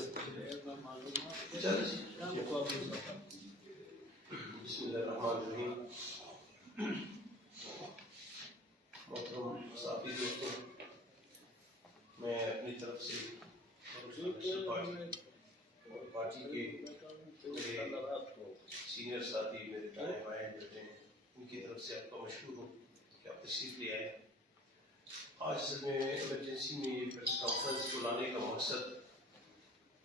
بسم اللہ الرحمن الرحیم. محترم صحافی دوستوں، میں اپنی طرف سے پارٹی کے سینئر ساتھی میرے دائیں بائیں بیٹھے ہیں، ان کی طرف سے آپ کا مشکور ہوں کہ آپ تشریف لے آئے. آج میں ایمرجنسی میں یہ پریس کانفرنس بلانے کا مقصد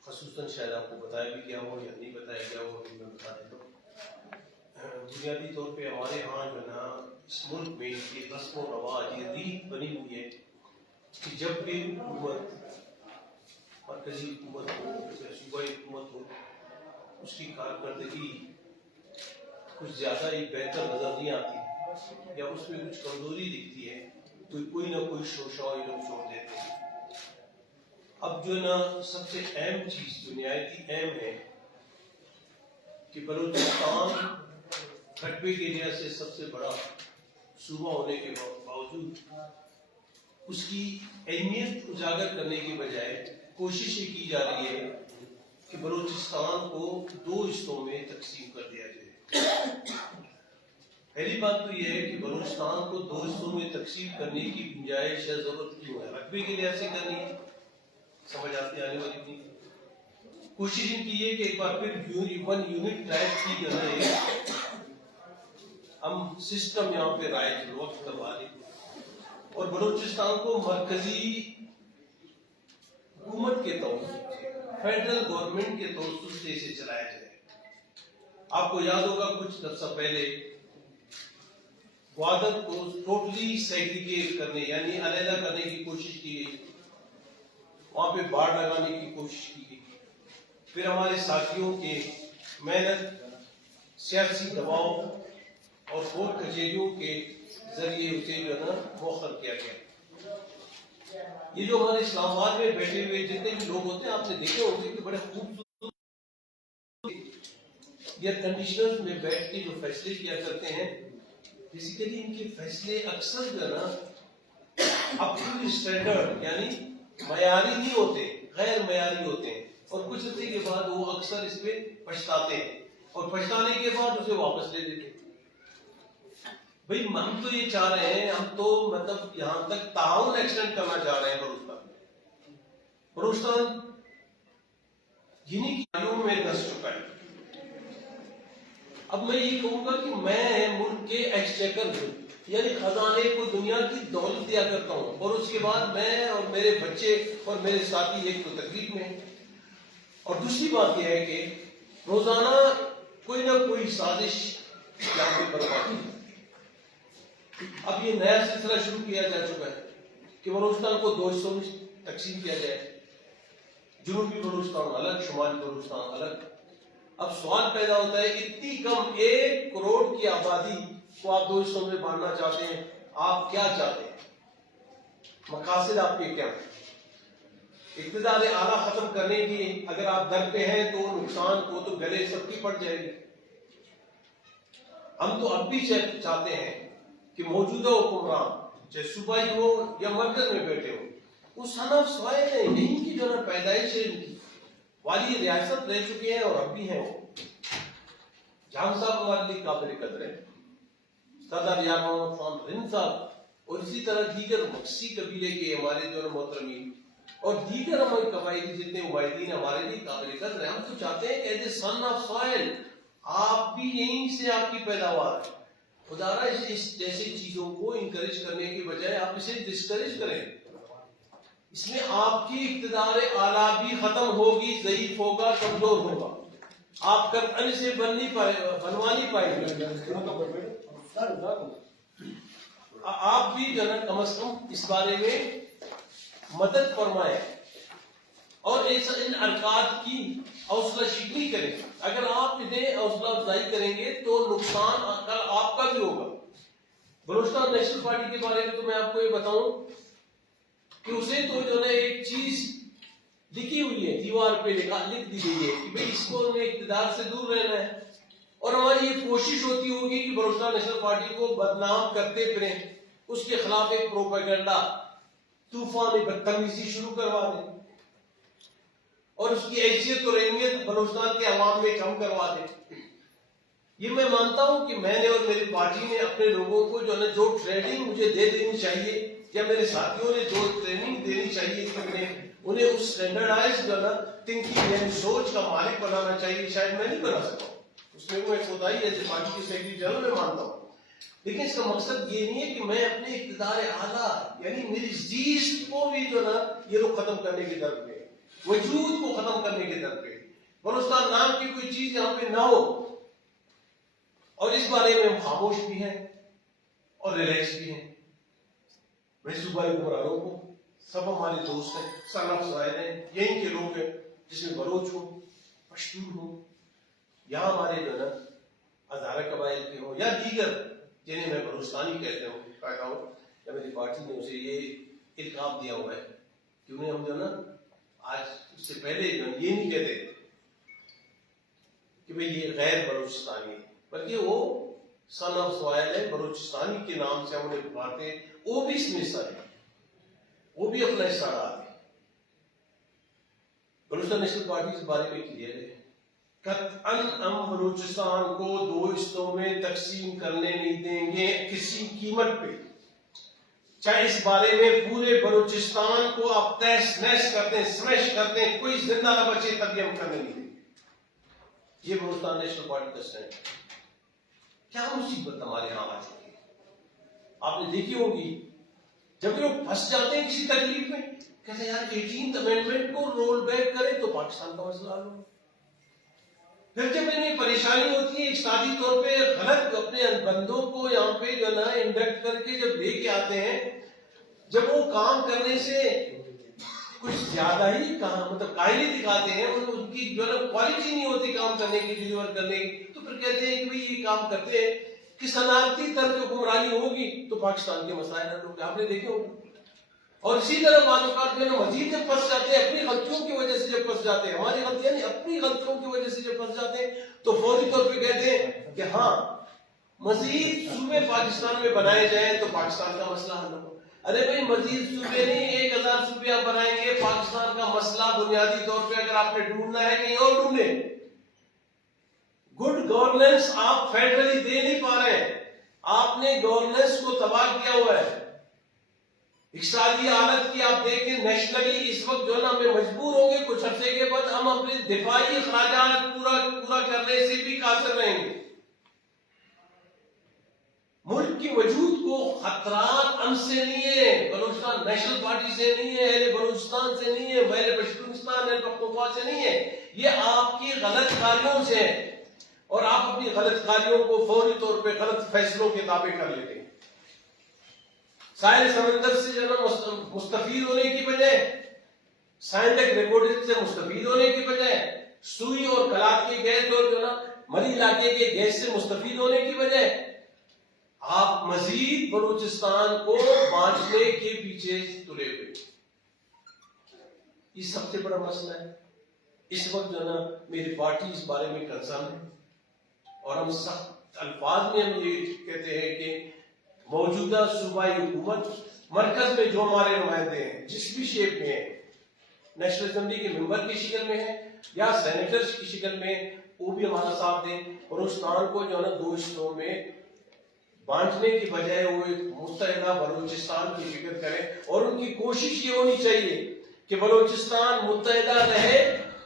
خصوصاً شاید آپ کو بتایا بھی گیا ہو یا نہیں بتایا گیا ہو، ابھی میں بتا دیتا ہوں. بنیادی طور پہ ہمارے ہاں جو ہے نا اس ملک میں یہ رسم و رواج یہ ریت بنی ہوئی ہے کہ جب بھی حکومت، مرکزی حکومت ہو یا صوبائی حکومت ہو، اس کی کارکردگی کچھ زیادہ ہی بہتر نظر نہیں آتی یا اس میں کچھ کمزوری دکھتی ہے تو کوئی نہ کوئی شوشہ یہ لوگ چھوڑ دیتے ہیں. اب جو ہے نا سب سے اہم چیز جو نہایت ہی اہم ہے کہ بلوچستان کھٹبے کے لحاظ سے سب سے بڑا صوبہ ہونے کے باوجود اس کی اہمیت اجاگر کرنے کی بجائے کوشش یہ کی جا رہی ہے کہ بلوچستان کو دو حصوں میں تقسیم کر دیا جائے. پہلی بات تو یہ ہے کہ بلوچستان کو دو حصوں میں تقسیم کرنے کی گنجائش یا ضرورت کیوں ہے؟ رقبے کے لحاظ سے کرنی ہے، سمجھ آتی آنے والی نہیں. کوشش ان کی یہ کہ ایک بار پھر ون یونٹ ٹائپ کی جو ہے ہم سسٹم یہاں پہ رائج وقت کروا دیں اور بلوچستان کو مرکزی حکومت کے توسط سے، فیڈرل گورنمنٹ کے توسط سے اسے چلایا جائے. آپ کو یاد ہوگا کچھ عرصہ پہلے گوادر کو ٹوٹلی سیگریگیٹ کرنے یعنی علیحدہ کرنے کی کوشش کی گئی، وہاں پہ باڑ لگانے کی کوشش کی گئی. پھر ہمارے ساتھیوں کے محنت، سیاسی دباؤ اور کورٹ کچہریوں کے ذریعے اسے جو ہے نا مؤخر کیا گیا. یہ جو ہمارے اسلام آباد میں بیٹھے ہوئے جتنے بھی لوگ ہوتے ہیں آپ نے دیکھے ہوں گے کہ بڑے خوبصورت ایئر کنڈیشنر میں بیٹھ کے جو فیصلے کیا کرتے ہیں، بیسیکلی ان کے فیصلے اکثر جو ہے نا اپ ٹو اسٹینڈرڈ یعنی معیاری نہیں ہوتے، غیر معیاری ہوتے ہیں اور کچھ عرصے کے بعد وہ اکثر اس پہ پچھتاتے ہیں اور پچھتانے کے بعد اسے واپس لے لیتے ہیں. بھئی ہم تو یہ چاہ رہے ہیں، ہم تو مطلب یہاں تک تعاون ایکسٹینڈ کرنا چاہ رہے ہیں. بلوچستان جنہیں کی میں دس چکا ہے. اب میں یہ کہوں گا کہ میں ملک کے ایکسچیکر ہوں یعنی خزانے کو دنیا کی دولت دیا کرتا ہوں اور اس کے بعد میں اور میرے بچے اور میرے ساتھی ایک تو تکلیف میں ہیں. اور دوسری بات یہ ہے کہ روزانہ کوئی نہ کوئی سازش یہاں پہ برپا. اب یہ نیا سلسلہ شروع کیا جا چکا ہے کہ بلوچستان کو دو حصوں میں تقسیم کیا جائے، جنوبی بلوچستان الگ، شمالی بلوچستان الگ. اب سوال پیدا ہوتا ہے اتنی کم 1 کروڑ کی آبادی کو آپ دو حصوں میں بانٹنا چاہتے ہیں، آپ کیا چاہتے ہیں؟ مقاصد آپ کے کیا ہیں؟ اقتدار اعلیٰ ختم کرنے کی اگر آپ در پہ ہیں تو نقصان کو تو گلے سب کی پڑ جائے گی. ہم تو اب بھی چاہتے ہیں کہ موجودہ حکمران چاہے صوبائی ہو یا مرکز میں بیٹھے ہو، اس حنف سوائے نہیں، یہیں کی جو ہے پیدائش ہے، ان کی والی ریاست رہ چکے ہیں اور اب بھی ہیں. وہ جان صاحب ہمارے لیے قابل قدر ہے، سردار یار محمد خان رند صاحب اور اسی طرح دیگر مکسی قبیلے کے ہمارے جو ہے محترمین اور دیگر ہمارے قبائلی جتنے مباحثین ہمارے لیے قابل قدر ہیں. ہم تو چاہتے ہیں کہ as a son of soil آپ بھی یہیں سے آپ کی پیداوار ہے. خدا را اس جیسے چیزوں کو انکریج کرنے کے بجائے آپ اسے ڈسکریج کریں. اس میں آپ کی اقتدار اعلیٰ بھی ختم ہوگی، ضعیف ہوگا، کمزور ہوگا. آپ قطعاً سے بنوا نہیں پائیں گے. آپ بھی جو ہے کم از کم اس بارے میں مدد فرمائیں اور ان حرکات کی حوصلہ شکنی کریں. اگر آپ انہیں حوصلہ افزائی کریں گے تو نقصان کل آپ کا بھی ہوگا. بلوچستان نیشنل پارٹی کے بارے میں تو میں آپ کو یہ بتاؤں کہ اسے تو جو ہے ایک چیز لکھی ہوئی ہے، دیوار پہ لکھ دی گئی ہے کہ بھئی اس کو اقتدار سے دور رہنا ہے اور ہماری یہ کوشش ہوتی ہوگی کہ بلوچستان نیشنل پارٹی کو بدنام کرتے پھریں، اس کے خلاف ایک پروپیگنڈا طوفان بدتمیزی شروع کروا دیں. اور اس کی حیثیت اور اہمیت بلوچستان کے عوام میں کم کروا دے. یہ میں مانتا ہوں کہ میں نے اور میری پارٹی نے اپنے لوگوں کو جو ہے جو ٹریننگ مجھے دے دینی چاہیے یا میرے ساتھیوں نے جو ٹریننگ دینی چاہیے کہ انہیں اس اسٹینڈرڈائز جو ہے نا تھنکنگ یعنی سوچ کا مالک بنانا چاہیے. شاید میں نہیں بنا سکتا ہوں, اس میں کوئی خدائی ہے پارٹی کے سیکرٹری جنرل میں مانتا ہوں, لیکن اس کا مقصد یہ نہیں ہے کہ میں اپنے اقتدار اعلیٰ یعنی میری زیست کو بھی جو نا یہ لوگ ختم کرنے کے در پہ, وجود کو ختم کرنے کے در پہ, بلوچستان نام کی کوئی چیز یہاں پہ نہ ہو. اور اس بارے میں ہم خاموش بھی ہیں اور ریلیکس بھی ہیں. میں صوبائی حکمرانوں کو, سب ہمارے دوست ہیں, سن آف سوائل ہیں, یہیں کے لوگ ہیں, جس میں بلوچ ہوں, پشتون ہوں, یہاں ہمارے جو ہے نا ہزارہ قبائل کے ہوں یا دیگر جنہیں میں بلوچستانی کہتا ہوں یا میری پارٹی نے اسے یہ القاب دیا ہوا ہے کہ انہیں ہم جو ہے نا آج اس سے پہلے جو یہ نہیں کہتے کہ بھئی یہ غیر بلوچستانی ہے, بلکہ وہ سن آف سوائل ہے, بلوچستانی کے نام سے ہم انہیں پکارتے ہیں. وہ بھی اس میں حصہ ہے, وہ بھی اپنا حصہ ڈالتے ہیں. بلوچستان نیشنل پارٹی اس بارے میں کلیئر ہے, قطعاً ہم بلوچستان کو دو حصوں میں تقسیم کرنے نہیں دیں گے کسی قیمت پہ, چاہے اس بارے میں پورے بلوچستان کو آپ تہس نہس کرتے ہیں, سمیش کرتے ہیں, کوئی زندہ نہ بچے تب بھی ہم کرنے نہیں دیں گے. یہ بلوچستان نیشنل پارٹی کا اسٹینڈ ہے. کیا مصیبت ہمارے یہاں آ چکی ہے, آپ نے دیکھی ہوگی جب لوگ پھنس جاتے ہیں کسی تکلیف میں, کہتے ہیں یار 18th امینڈمنٹ کو رول بیک کریں تو پاکستان کا مسئلہ حل ہوگا. پھر جب انہیں پریشانی ہوتی ہے اقتصادی طور پہ غلط اپنے بندوں کو یہاں پہ جو نا انڈکٹ کر کے جب لے کے آتے ہیں, جب وہ کام کرنے سے کچھ زیادہ ہی مطلب کاہلی دکھاتے ہیں, ان کی جو ہے کوالٹی نہیں ہوتی کام کرنے کی, ڈیلیور کرنے کی, تو پھر کہتے ہیں کہ بھئی یہ کام کرتے ہیں کہ صنعتی طرز حکمرانی ہوگی تو پاکستان کے مسائل حل ہوں گے. آپ نے دیکھے ہوگا. اور اسی طرح معلومات جو ہے مزید جب پھنس جاتے ہیں اپنی غلطیوں کی وجہ سے, جب پھنس جاتے ہیں ہماری غلطیاں نہیں اپنی غلطیوں کی وجہ سے جب پھنس جاتے ہیں تو فوری طور پہ کہتے ہیں کہ ہاں مزید صوبے پاکستان میں بنائے جائیں تو پاکستان کا مسئلہ حل ہوگا. ارے بھائی مزید صوبے نہیں, 1000 صوبے آپ بنائیں گے, پاکستان کا مسئلہ بنیادی طور پہ اگر آپ نے ڈھونڈنا ہے کہیں اور ڈھونڈیں. گڈ گورننس آپ فیڈرلی دے نہیں پا رہے ہیں, آپ نے گورننس کو تباہ کیا ہوا ہے. اقتصادی حالت کی آپ دیکھیں نیشنلی اس وقت جو ہے نا ہمیں مجبور ہوں گے کچھ عرصے کے بعد ہم اپنے دفاعی اخراجات پورا کرنے سے بھی قاصر رہیں گے. ملک کی وجود کو خطرات ہم سے نہیں ہے, بلوچستان نیشنل پارٹی سے نہیں ہے, اہل بلوچستان سے نہیں ہے, اہل پشتونستان اہل پختونخوا سے نہیں ہے, یہ آپ کی غلط کاریوں سے ہے. اور آپ اپنی غلط کاریوں کو فوری طور پہ غلط فیصلوں کے تابع کر لیتے ہیں. ساحل سمندر سے جو ہے مستفید ہونے کی بجائے, سائنٹیک ریکارڈ سے مستفید ہونے کی بجائے, سوئی اور کلات کے گیس اور جو ہے نا مری علاقے کے گیس سے مستفید ہونے کی بجائے آپ مزید بلوچستان کو بانٹنے کے پیچھے تلے ہوئے. یہ سب سے بڑا مسئلہ ہے. اس وقت جو ہے نا میری پارٹی اس بارے میں کنسرن ہے اور ہم سخت الفاظ میں ہم یہ کہتے ہیں کہ موجودہ صوبائی حکومت مرکز میں جو ہمارے نمائندے ہیں جس بھی شیپ میں ہیں, نیشنل اسمبلی کے ممبر کی شکل میں ہیں یا سینیٹرز کی شکل میں, وہ بھی ہمارا ساتھ دیں. بلوچستان کو جو ہے نا دو حصوں میں بانٹنے کی بجائے وہ ایک متحدہ بلوچستان کی فکر کریں. اور ان کی کوشش یہ ہونی چاہیے کہ بلوچستان متحدہ رہے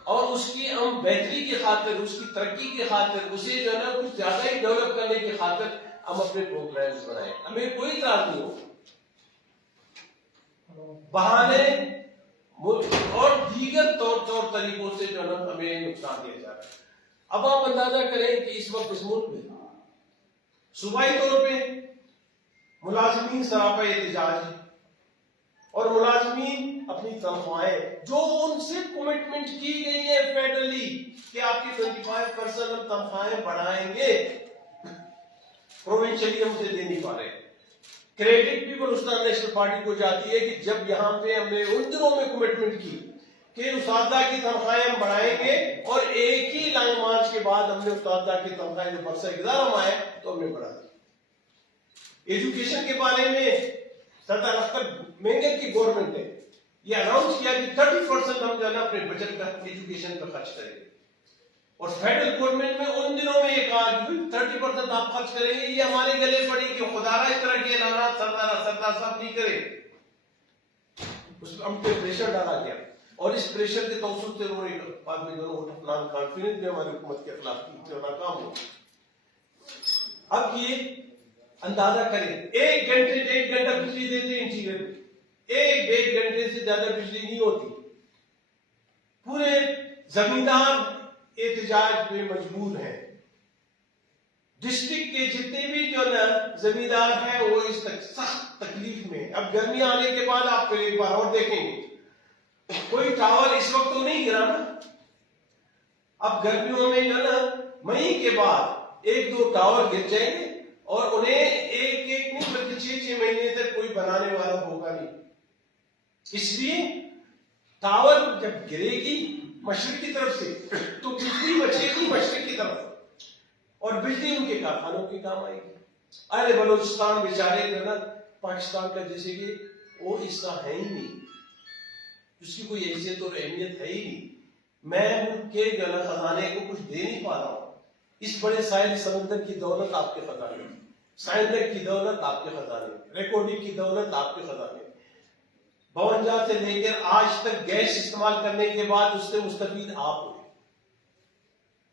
اور اس کی ہم بہتری کی خاطر, اس کی ترقی کی خاطر, اسے جو ہے نا کچھ زیادہ ہی ڈیولپ کرنے کی خاطر ہم اپنے پروگرامز بنائیں. ہمیں کوئی اعتراض نہیں ہو. بہانے اور دیگر طور طریقوں سے جو ہے نا ہمیں نقصان دیا جا رہا ہے. اب آپ اندازہ کریں کہ اس وقت اس ملک میں صوبائی طور پہ ملازمین سراپا احتجاج ہے اور ملازمین اپنی تنخواہیں جو ان سے کمٹمنٹ کی گئی ہے فیڈرلی کہ آپ کی 25% ہم تنخواہیں بڑھائیں گے, پروونشلی ہم سے دے نہیں پا رہے. کریڈٹ بھی بلوچستان نیشنل پارٹی کو جاتی ہے کہ جب یہاں پہ ہم نے ان دنوں میں کمٹمنٹ کی کہ اساتذہ کی تنخواہیں ہم بڑھائیں گے اور ایک ہی لانگ مارچ کے بعد ہم نے اساتذہ کی تنخواہیں جو برسہ گزار ہم آئے تو ہم نے بڑھا دی. ایجوکیشن کے بارے میں سردار اختر مینگر کی گورنمنٹ نے یہ اناؤنس کیا کہ 30% ہم جو ہے نا اپنے بجٹ کا ایجوکیشن پہ خرچ کریں گے. اور فیڈرل گورنمنٹ میں ان دنوں میں یہ کہا کہ 30% آپ خرچ کریں گے. یہ ہمارے گلے پڑی کہ خدا را اس طرح کے اعلانات سردار صاحب نہیں کرے. اس پہ ہم پہ پریشر ڈالا گیا اور اس پریشر کے توسط سے انہوں نے بعد میں نان کانفیڈنس بھی ہماری حکومت کے خلاف کی اور ناکام ہو. اب یہ اندازہ کریں 1 گھنٹے 1.5 گھنٹہ بجلی دیتے ہیں انٹیریئر میں, 1-1.5 گھنٹے سے زیادہ بجلی نہیں ہوتی. پورے زمیندار احتجاج میں مجبور ہیں. ڈسٹرکٹ کے جتنے بھی جو نا زمیندار ہیں وہ اس تک سخت تکلیف میں. اب گرمیاں آنے کے بعد آپ پھر ایک بار اور دیکھیں گے کوئی ٹاور اس وقت تو نہیں گرا نا. اب گرمیوں میں جو نا مئی کے بعد 1-2 ٹاور گر جائیں گے اور انہیں ایک نہیں بلکہ 6 مہینے تک کوئی بنانے والا ہوگا نہیں. اس لیے ٹاور جب گرے گی مشرق کی طرف سے تو بجلی بچے گی مشرق کی طرف اور بجلی ان کے کارخانوں کے کام آئے گی. ارے بلوچستان بیچارے جو نا پاکستان کا جیسے کہ وہ حصہ ہے ہی نہیں, اس کی کوئی حیثیت اور اہمیت ہے ہی نہیں. میں ملک کے جو نا خزانے کو کچھ دے نہیں پا رہا ہوں. اس بڑے ساحل سمندر کی دولت آپ کے خزانے, سائنس کی دولت آپ کے خزانے, ریکارڈنگ کی دولت آپ کے خزانے. 52 سے لے کر آج تک گیس استعمال کرنے کے بعد اس سے مستفید آپ ہوئے.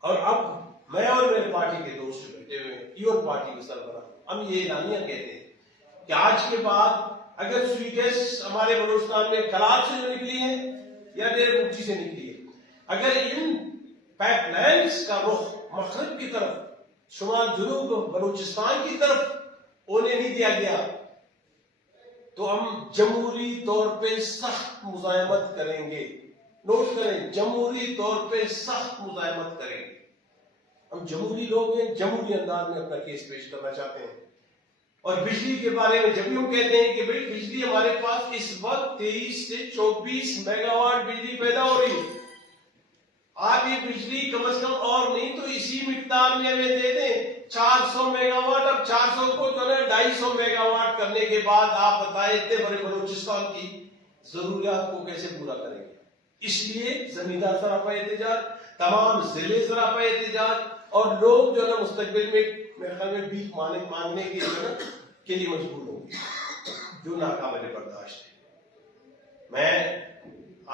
اور اب میں اور میرے پارٹی کے دوست بیٹھے ہوئے ایور پارٹی کے سربراہ ہم یہ اعلامیہ کہتے ہیں کہ آج کے بعد اگر سوئی گیس ہمارے بلوچستان میں کلار سے جو نکلی ہے یا ڈیر مٹھی سے نکلی ہے, اگر ان پائپ لائنز کا رخ مغرب کی طرف شمال جنوب بلوچستان کی طرف ہونے نہیں دیا گیا تو ہم جمہوری طور پہ سخت مزاحمت کریں گے. نوٹ کریں, جمہوری طور پہ سخت مزاحمت کریں گے. ہم جمہوری لوگ ہیں, جمہوری انداز میں اپنا کیس پیش کرنا چاہتے ہیں. اور بجلی کے بارے میں جب بھی ہم کہتے ہیں کہ بھئی بجلی ہمارے پاس اس وقت 23 سے 24 میگا واٹ بجلی پیدا ہو رہی ہے. آپ یہ بجلی کم از کم اور نہیں تو اسی مقدار میں ہمیں دے دیں 400 میگا واٹ. اب 400 کو جو ہے 250 میگا واٹ کرنے کے بعد آپ بتائیں اتنے بڑے بلوچستان کی ضروریات کو کیسے پورا کریں گے. اس لیے زمیندار سراپا احتجاج, تمام ضلع سراپا احتجاج اور لوگ جو ہے نا مستقبل میں میرے خیال میں بھیک مانگنے کے لیے مجبور ہوں گے جو ناقابل برداشت ہے. میں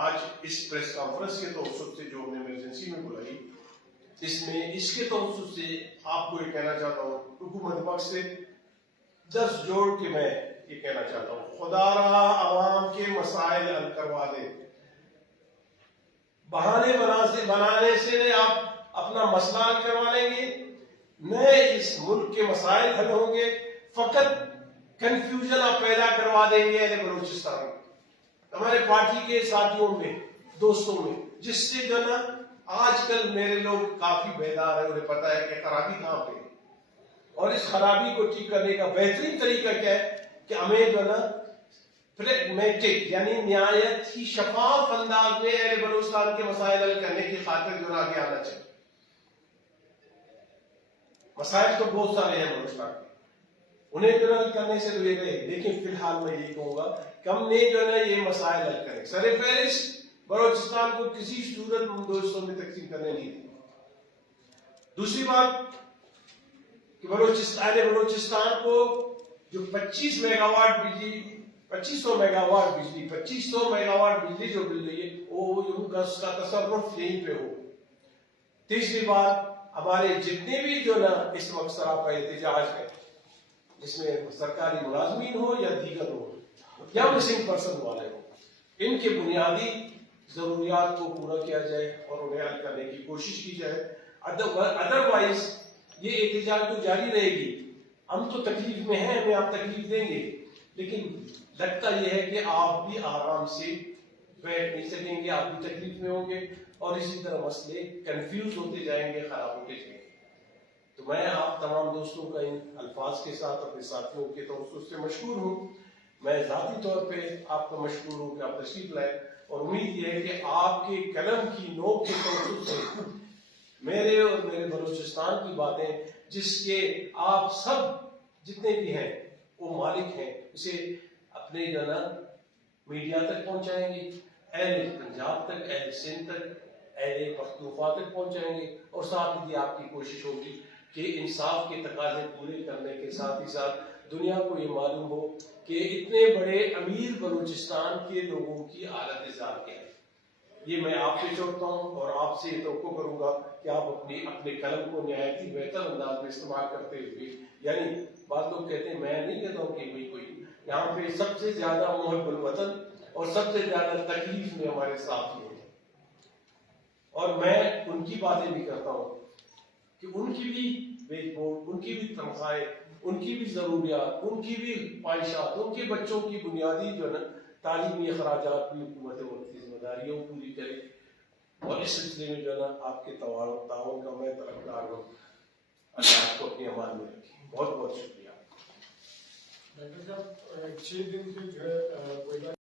آج اس پریس کانفرنس کے توسط سے جو ہم نے ایمرجنسی میں بلائی اس کے توسط سے آپ کو یہ کہنا چاہتا ہوں, حکومت پاک سے 10 جوڑ کے میں یہ کہنا چاہتا ہوں, خدا را عوام کے مسائل حل کروا دے. بہانے بنانے سے آپ اپنا مسئلہ حل کروا لیں گے, نئے اس ملک کے مسائل حل ہوں گے. فقط کنفیوژن آپ پیدا کروا دیں گے اہل بلوچستان ہمارے پارٹی کے ساتھیوں میں, دوستوں میں, جس سے جو نا آج کل میرے لوگ کافی بیدار ہیں, انہیں پتا ہے کہ خرابی کہاں پہ ہے اور اس خرابی کو ٹھیک کرنے کا بہترین طریقہ کیا ہے کہ ہمیں جو نا پریگمیٹک یعنی نہایت ہی شفاف انداز میں اہل بلوچستان کے مسائل حل کرنے کی خاطر جو آگے آنا چاہیے. مسائل تو بہت سارے ہیں بلوچستان کے, انہیں جو حل کرنے سے تو یہ گئے, لیکن فی الحال میں یہی کہوں گا کہ ہم نے جو ہے یہ مسائل حل کریں. سر فہرست بلوچستان کو کسی صورت دوستوں میں تقسیم کرنے نہیں دی. دوسری بات کہ بلوچستان کو جو 25 میگا واٹ بجلی 2500 میگا واٹ بجلی جو مل رہی ہے وہ اس کا تصرف یہیں پہ ہو. تیسری بات, ہمارے جتنے بھی جو نا اس وقت سراپا احتجاج ہے, جس میں سرکاری ملازمین ہو یا دیگر ہو یا مسنگ پرسن والے ہو, ان کے بنیادی ضروریات کو پورا کیا جائے اور انہیں حل کرنے کی کوشش کی جائے. ادروائز یہ احتجاج تو جاری رہے گی. ہم تو تکلیف میں ہیں, ہمیں آپ تکلیف دیں گے, لیکن لگتا یہ ہے کہ آپ بھی آرام سے بیٹھ نہیں سکیں گے, آپ بھی تکلیف میں ہوں گے اور اسی طرح مسئلے کنفیوز ہوتے جائیں گے, خراب ہوتے جائیں گے. تو میں آپ تمام دوستوں کا ان الفاظ کے ساتھ اپنے ساتھیوں کے توسط سے مشکور ہوں. میں ذاتی طور پہ آپ کا مشکور ہوں کہ آپ تشریف لائے اور امید یہ ہے کہ آپ کے قلم کی نوک کے توسط سے میرے اور میرے بلوچستان کی باتیں جس کے آپ سب جتنے بھی ہیں وہ مالک ہیں, اسے اپنے جو نا میڈیا تک پہنچائیں گے، اہل پنجاب تک، اہل سندھ تک، اہل پختونخوا تک پہنچائیں گے، اور ساتھ ہی آپ کی کوشش ہوگی کہ انصاف کے تقاضے پورے کرنے کے ساتھ ہی ساتھ دنیا کو یہ معلوم ہو کہ اتنے بڑے امیر بلوچستان کے لوگوں کی حالت زار کیا ہے۔ یہ میں آپ سے چھوڑتا ہوں اور آپ سے یہ توقع کروں گا کہ آپ اپنے قلم کو نہایت ہی بہتر انداز میں استعمال کرتے ہوئے، یعنی بعض لوگ کہتے ہیں، میں نہیں کہتا ہوں کہ کوئی یہاں پہ سب سے زیادہ محب الوطن اور سب سے زیادہ تکلیف میں ہمارے ساتھی ہیں، اور میں ان کی باتیں بھی کرتا ہوں کہ ان کی بھی ویج بورڈ، ان کی بھی تنخواہیں، ان کی بھی ضروریات، ان کی بھی خواہشات، ان کے بچوں کی بنیادی جو ہے نا تعلیمی اخراجات بھی حکومت وقت کی ذمہ داری ہے وہ پوری کرے، اور اس سلسلے میں جو ہے نا آپ کے تعاون کا میں طلبگار ہوں۔ اللہ آپ کو اپنے امان میں رکھے، بہت بہت شکریہ۔ ڈاکٹر صاحب 6 دن سے جو ہے کوئی